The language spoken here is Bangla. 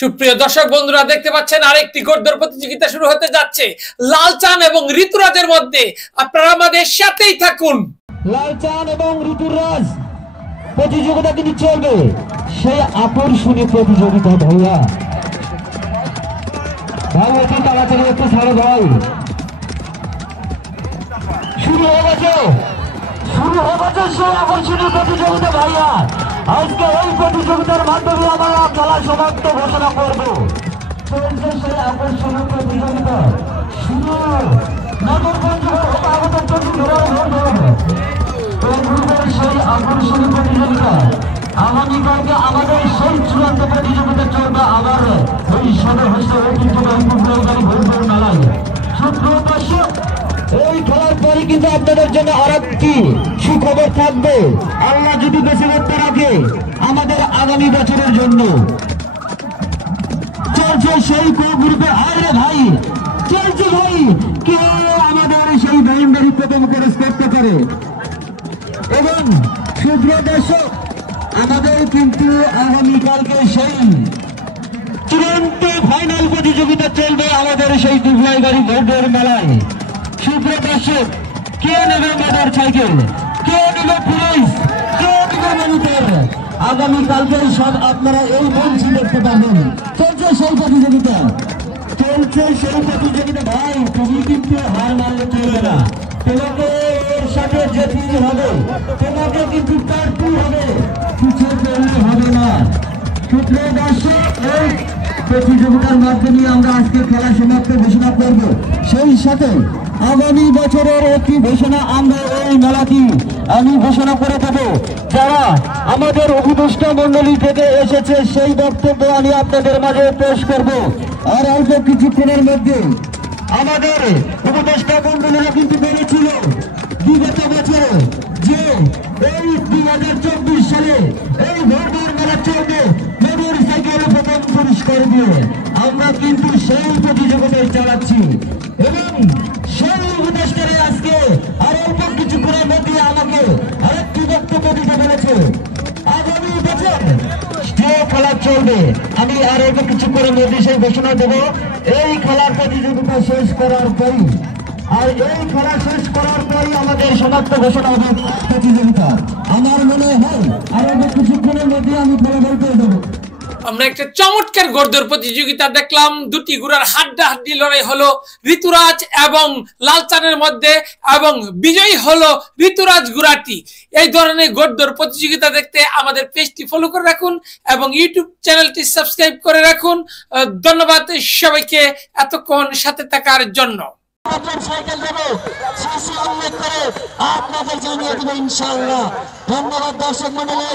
সুপ্রিয় দর্শক বন্ধুরা, দেখতে পাচ্ছেন আরেকটি ঘোড়দৌড় প্রতিযোগিতা শুরু হতে যাচ্ছে লালচান এবং ঋতুরাজের মধ্যে। আপনারা আমাদের সাথেই থাকুন। লালচান এবং ঋতুরাজ প্রতিযোগিতা কিন্তু চলবে, সেই আকর্ষণীয় প্রতিযোগিতা। ভাইয়া ভাই একটু তাড়াতাড়ি একটু ছাড়ো ভাই। শুরু হয়ে গেছে সেই আকর্ষণীয় প্রতিযোগিতা। ভাইয়া আজকে এই প্রতিযোগিতার মাধ্যমে আমরা খেলা সমাপ্ত ঘোষণা করব। চলছে সেই আকর্ষণীয় প্রতিযোগিতা শুরু। সেই আকর্ষণীয় প্রতিযোগিতা আগামীকালকে আমাদের সেই চূড়ান্ত প্রতিযোগিতা চলবে আবার ওই সদর হচ্ছে ঐতিহ্যবাহী ঘোড়দৌড় মেলায়। সুপ্রিয় দর্শক, এই খেলার পরে কিন্তু আপনাদের জন্য আরেকটি সুখবর থাকবে। আল্লাহ যদি বেঁচে করতে রাখে আমাদের আগামী বছরের জন্য চলছে সেই গ্রুপে। আরে ভাই চলছে ভাই, কে আমাদের সেই বাউন্ডারি প্রথম ক্রস করতে পারে। এবং সুপ্রিয় দর্শক, আমাদের কিন্তু আগামীকালকে সেই চূড়ান্ত ফাইনাল প্রতিযোগিতা চলবে আমাদের সেই দুবলাই গাড়ি ঘোড়দৌড় মেলায়। সুপ্রিয় দর্শক, কে নেবে মোটর সাইকেল, কে নেবে পুলিশ, কে নেবে মনিটর, আগামীকালকে সব আপনারা এই মঞ্চে দেখতে পাবেন। চলছে সেই প্রতিযোগিতা। ভাই তুমি কিন্তু হার মানলে চলবে না, তোমাকে এর সাথে যেতে হবে, তোমাকে কিন্তু পারতে হবে, কিছু করতে হবে না। সুপ্রিয় দর্শক, এই প্রতিযোগিতার মাধ্যমে আমরা আজকে খেলা সমাপ্ত ঘোষণা করব। সেই সাথে আগামী বছরের একটি ঘোষণা আমরা এই মেলাটি আমি ঘোষণা করে দেবো। যারা আমাদের উপদেষ্টা মন্ডলী থেকে এসেছে সেই বক্তব্য আমি আপনাদের মাঝে পেশ করব। আর অল্প কিছুক্ষণের মধ্যে আমাদের উপদেষ্টা মন্ডলীরা কিন্তু বলেছিল বিগত বছরে যে এই 2024 সালে এই ঘোড়দৌড় মেলা চলবে মোটর সাইকেলে প্রথম পুরস্কার দিয়ে। আমরা কিন্তু সেই প্রতিযোগিতায় চালাচ্ছি এবং সেই উপদেষ্টারে আজকে আর অল্প কিছুক্ষণের মধ্যে আমাকে আরেকটি বক্তব্য দিতে বলেছে। আগামী বছর যে খেলা চলবে আমি আর অল্প কিছুক্ষণের মধ্যে সেই ঘোষণা দেব। এই খেলার প্রতিযোগিতা শেষ করার পরই আমাদের সমাপ্ত ঘোষণা হবে প্রতিযোগিতা। আমার মনে হয় আর অল্প কিছুক্ষণের মধ্যে আমি ফলাফল পেয়ে দেবো। আমরা একটা চমৎকার ঘোড়দৌড় প্রতিযোগিতা দেখলাম। দুটি ঘোড়ার হাড্ডাহাড্ডি লড়াই হলো ঋতুরাজ এবং লালচানের মধ্যে এবং বিজয়ী হলো ঋতুরাজ ঘোড়াটি। এই ধরনের ঘোড়দৌড় প্রতিযোগিতা দেখতে আমাদের পেজটি ফলো করে রাখুন এবং ইউটিউব চ্যানেলটি সাবস্ক্রাইব করে রাখুন। ধন্যবাদ সবাইকে এতক্ষণ সাথে থাকার জন্য। সাইকেল দেবো আপনাদের জানিয়ে দেবো ইনশাআল্লাহ। ধন্যবাদ দর্শক মন্ডলী।